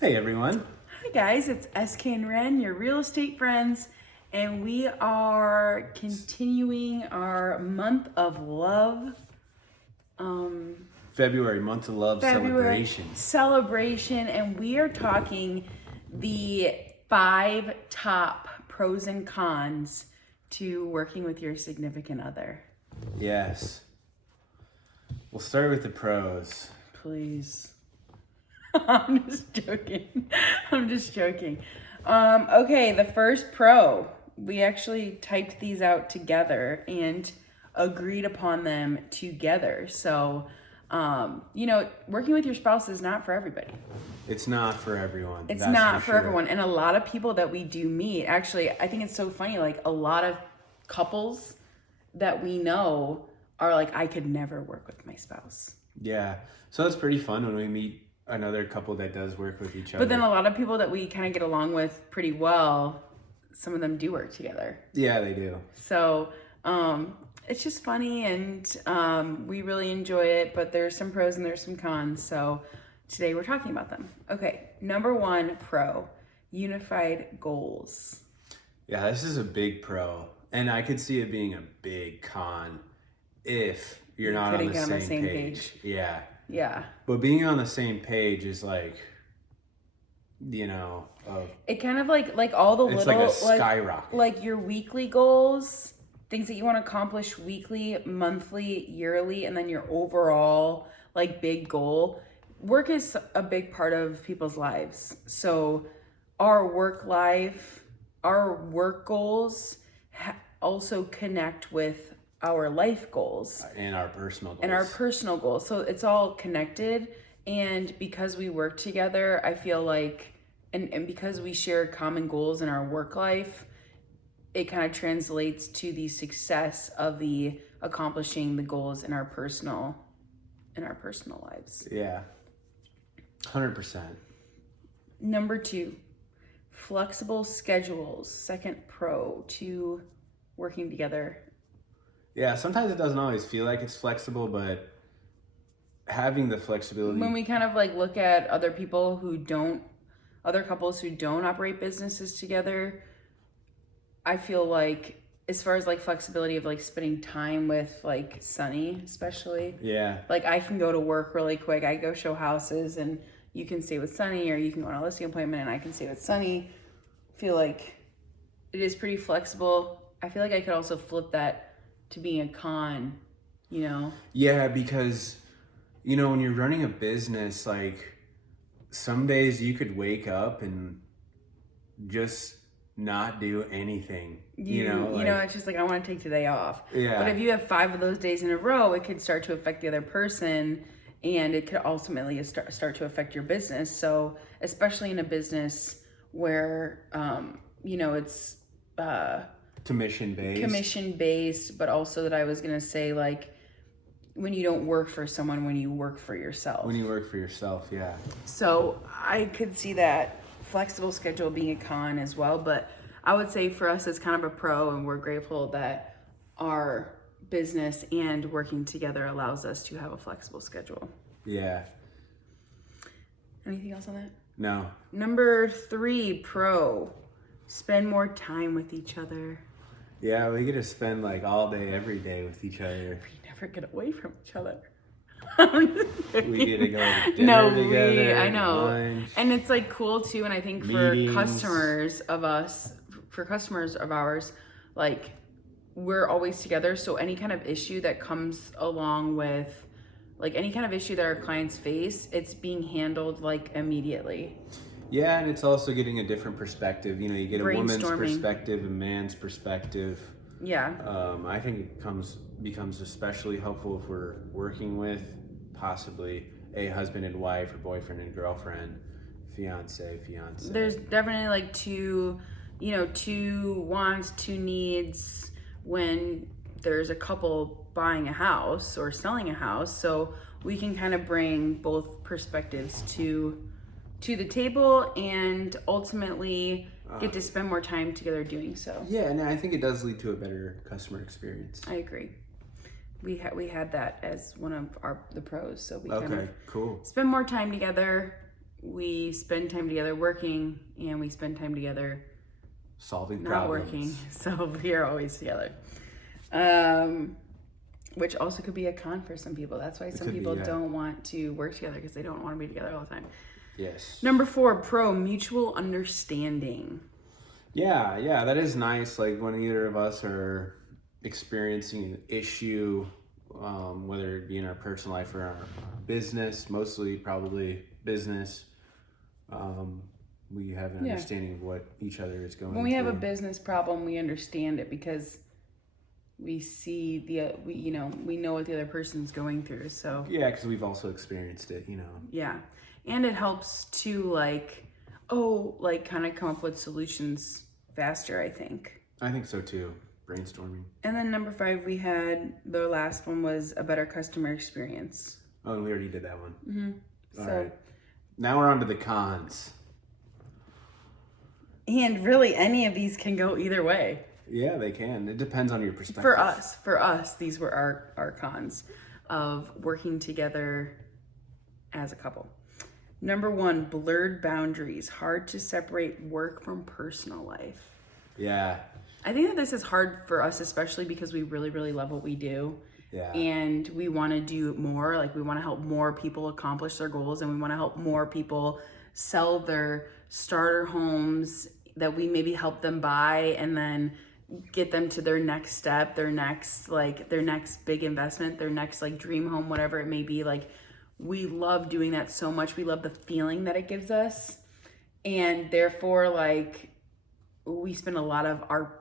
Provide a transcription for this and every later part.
Hey everyone. Hi guys, it's SK and Ren, your real estate friends, and we are continuing our month of love, February, month of love February celebration. and we are talking the 5 top pros and cons to working with your significant other. Yes. We'll start with the pros. Please. I'm just joking. Okay, the first pro. We actually typed these out together and agreed upon them together. So, working with your spouse is not for everybody. It's not for everyone. It's that's not for sure. everyone. And a lot of people that we do meet, actually, I think it's so funny. Like, a lot of couples that we know are like, I could never work with my spouse. Yeah. So it's pretty fun when we meet another couple that does work with each other. But then a lot of people that we kind of get along with pretty well, some of them do work together. Yeah, they do. So it's just funny, and we really enjoy it, but there's some pros and there's some cons. So today we're talking about them. Okay, number 1 pro, unified goals. Yeah, this is a big pro. And I could see it being a big con if you're not on the same page. Yeah. Yeah. But being on the same page is like, it kind of like all the it's little like a skyrocket. like your weekly goals, things that you want to accomplish weekly, monthly, yearly, and then your overall like big goal. Work is a big part of people's lives. So our work life, our work goals also connect with our life goals and our personal goals. So it's all connected, and because we work together, I feel like and because we share common goals in our work life, it kind of translates to the success of the accomplishing the goals in our personal lives. Yeah. 100%. Number 2, flexible schedules. Second pro to working together. Yeah, sometimes it doesn't always feel like it's flexible, but having the flexibility. When we kind of like look at other couples who don't operate businesses together, I feel like as far as like flexibility of like spending time with like Sunny, especially. Yeah. Like I can go to work really quick. I go show houses and you can stay with Sunny, or you can go on a listing appointment and I can stay with Sunny. I feel like it is pretty flexible. I feel like I could also flip that to being a con, Yeah, because when you're running a business, like some days you could wake up and just not do anything. It's just like I want to take today off. Yeah. But if you have 5 of those days in a row, it could start to affect the other person, and it could ultimately start to affect your business. So especially in a business where it's commission based, but also that I was gonna say, like, when you don't work for someone, when you work for yourself. Yeah. So I could see that flexible schedule being a con as well, but I would say for us it's kind of a pro, and we're grateful that our business and working together allows us to have a flexible schedule. Yeah. Anything else on that? No. Number 3 pro, spend more time with each other. Yeah, we get to spend like all day, every day with each other. We never get away from each other. We get to go to dinner together. I know. Lunch, and it's like cool too. And I think meetings. for customers of ours, like we're always together. So any kind of issue that comes along with, like any kind of issue that our clients face, it's being handled like immediately. Yeah, and it's also getting a different perspective. You get a woman's perspective, a man's perspective. Yeah. I think it becomes especially helpful if we're working with possibly a husband and wife, or boyfriend and girlfriend, fiance. There's definitely like two wants, 2 needs when there's a couple buying a house or selling a house. So we can kind of bring both perspectives to the table and ultimately get to spend more time together doing so. Yeah, and I think it does lead to a better customer experience. I agree. We had that as one of the pros, so we kind of cool. spend more time together, we spend time together working, and we spend time together Solving not problems. working. So we are always together. Which also could be a con for some people. That's why some people don't want to work together, because they don't want to be together all the time. Yes. Number 4, pro, mutual understanding. Yeah, that is nice. Like when either of us are experiencing an issue, whether it be in our personal life or our business, mostly probably business, we have an understanding of what each other is going through. When we have a business problem, we understand it because we see we know what the other person's going through. So yeah, because we've also experienced it, Yeah, and it helps to kind of come up with solutions faster, I think. I think so too. Brainstorming. And then number 5, we had the last one was a better customer experience. Oh, and we already did that one. Mm-hmm. All right. Now we're on to the cons. And really, any of these can go either way. Yeah, they can. It depends on your perspective. For us, these were our cons of working together as a couple. Number 1, blurred boundaries. Hard to separate work from personal life. Yeah. I think that this is hard for us, especially because we really, really love what we do. Yeah. And we want to do more. Like, we want to help more people accomplish their goals, and we want to help more people sell their starter homes that we maybe help them buy, and then get them to their next step, their next big investment, their next dream home, whatever it may be. Like, we love doing that so much. We love the feeling that it gives us. And therefore, we spend a lot of our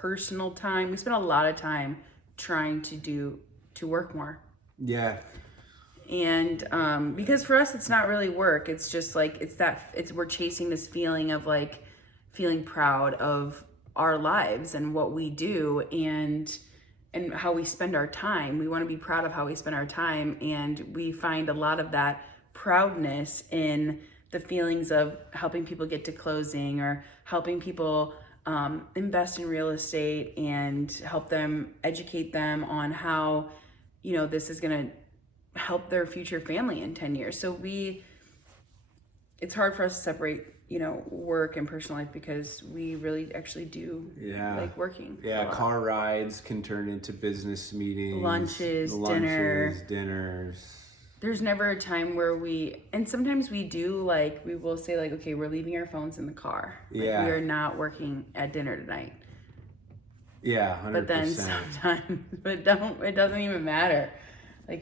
personal time. We spend a lot of time trying to work more. Yeah. And because for us, it's not really work. It's just we're chasing this feeling of feeling proud of our lives and what we do and how we spend our time. We want to be proud of how we spend our time, and we find a lot of that proudness in the feelings of helping people get to closing, or helping people invest in real estate, and help them, educate them on how this is going to help their future family in 10 years. So it's hard for us to separate work and personal life, because we really actually do like working. Yeah, car rides can turn into business meetings, lunches, dinners. There's never a time where and sometimes we do, we will say okay, we're leaving our phones in the car. We are not working at dinner tonight. Yeah, 100%. But then sometimes, it doesn't even matter.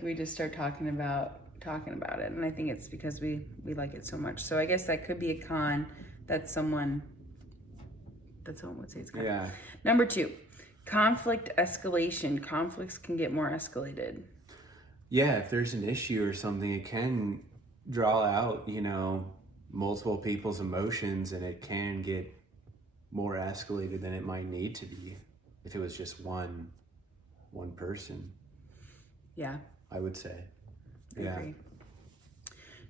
We just start talking about it, and I think it's because we like it so much. So I guess that could be a con that someone would say it's con. Yeah. Number 2, conflict escalation. Conflicts can get more escalated. Yeah, if there's an issue or something, it can draw out, multiple people's emotions, and it can get more escalated than it might need to be if it was just one person. Yeah. I would say. I agree.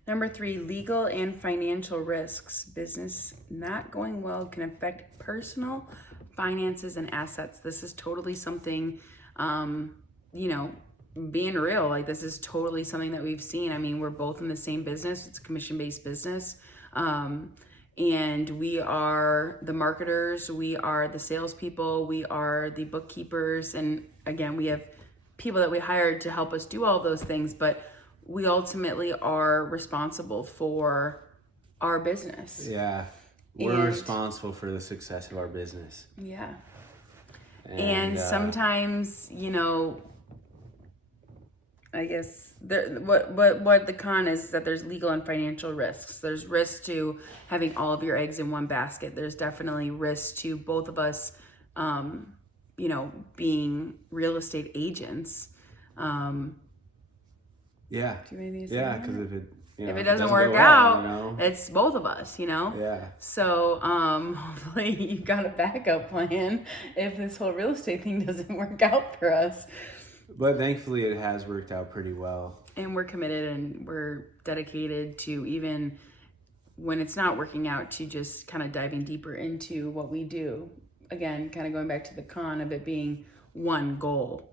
Number 3, legal and financial risks. Business not going well can affect personal finances and assets. This is totally something, being real, this is totally something that we've seen. I mean, we're both in the same business. It's a commission-based business. And we are the marketers, we are the salespeople, we are the bookkeepers. And again, we have people that we hired to help us do all those things, but we ultimately are responsible for our business. Yeah. We're responsible for the success of our business. Yeah. And sometimes, I guess what the con is that there's legal and financial risks. There's risk to having all of your eggs in one basket. There's definitely risk to both of us, being real estate agents. Yeah. Do you have anything to say? Yeah, because if it doesn't work out, it's both of us, Yeah. So hopefully you've got a backup plan if this whole real estate thing doesn't work out for us. But thankfully it has worked out pretty well. And we're committed and we're dedicated to, even when it's not working out, to just kind of diving deeper into what we do. Again, kind of going back to the con of it being one goal.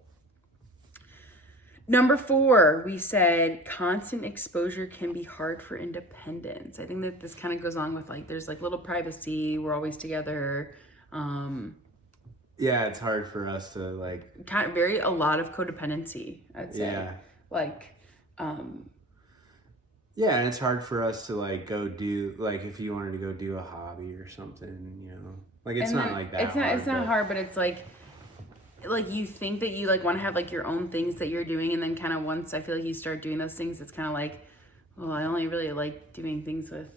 Number 4, we said constant exposure can be hard for independence. I think that this kind of goes on with like, there's like little privacy. We're always together. Yeah, it's hard for us to like. Kind of a lot of codependency, I'd say. Yeah. Like, Yeah, and it's hard for us to like go do like if you wanted to go do a hobby or something, you know. Like it's not like that. It's not hard, but it's like you think that you like want to have like your own things that you're doing, and then kind of once I feel like you start doing those things, it's kind of like, well, I only really like doing things with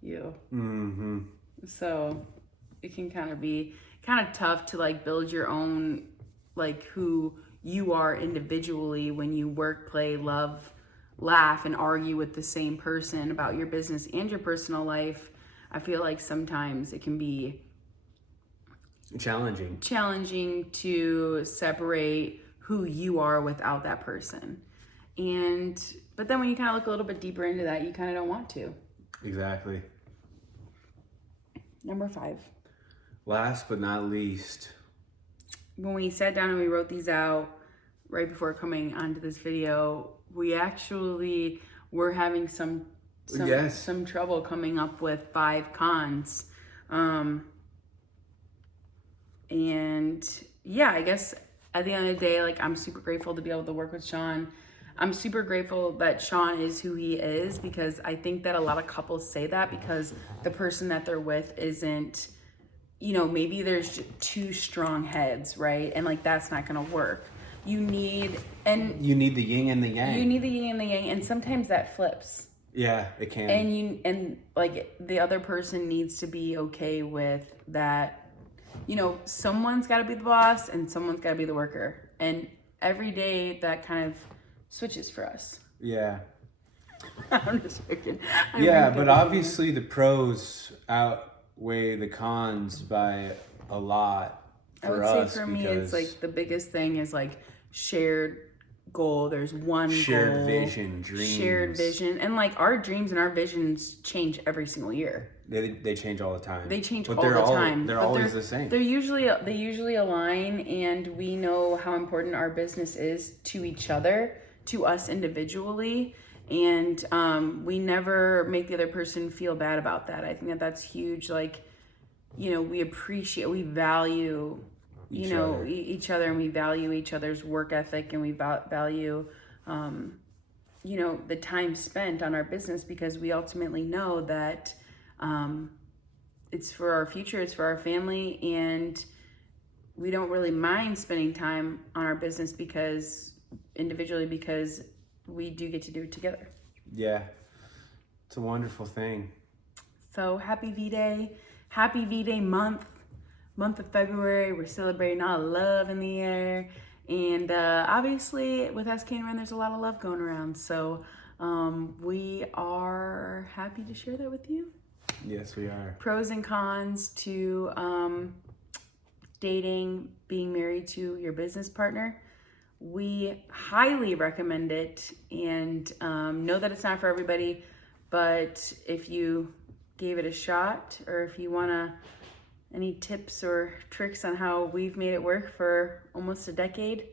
you. Mm-hmm. So it can kind of be kind of tough to like build your own, like who you are individually when you work, play, love, laugh, and argue with the same person about your business and your personal life. I feel like sometimes it can be challenging to separate who you are without that person. But then when you kind of look a little bit deeper into that, you kind of don't want to. Exactly. Number 5. Last but not least. When we sat down and we wrote these out right before coming onto this video, we actually were having some trouble coming up with 5 cons. And yeah, I guess at the end of the day, like I'm super grateful to be able to work with Sean. I'm super grateful that Sean is who he is, because I think that a lot of couples say that because the person that they're with isn't, you know, maybe there's 2 strong heads, right? And like that's not gonna work. You need the yin and the yang. You need the yin and the yang, and sometimes that flips. Yeah, it can. And like the other person needs to be okay with that. You know, someone's got to be the boss and someone's got to be the worker. And every day that kind of switches for us. Yeah. I'm just joking. Yeah, but obviously the pros outweigh the cons by a lot for us. I would say for me, it's like the biggest thing is like shared goal. There's one shared goal, vision, dreams. Shared vision. And like our dreams and our visions change every single year. They change all the time. They change all the time. They're always the same. They usually align, and we know how important our business is to each other, to us individually, and we never make the other person feel bad about that. I think that that's huge. Like, you know, we value, each other, and we value each other's work ethic, and we value, you know, the time spent on our business, because we ultimately know that it's for our future, it's for our family, and we don't really mind spending time on our business because we do get to do it together. Yeah, it's a wonderful thing. So happy V-Day month of February. We're celebrating all love in the air, and obviously with SK and Ren, there's a lot of love going around, so we are happy to share that with you. Yes, we are. Pros and cons to dating, being married to your business partner. We highly recommend it, and know that it's not for everybody, but if you gave it a shot, or if you want any tips or tricks on how we've made it work for almost a decade,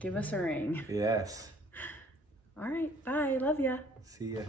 give us a ring. Yes. All right, bye, love ya. See ya.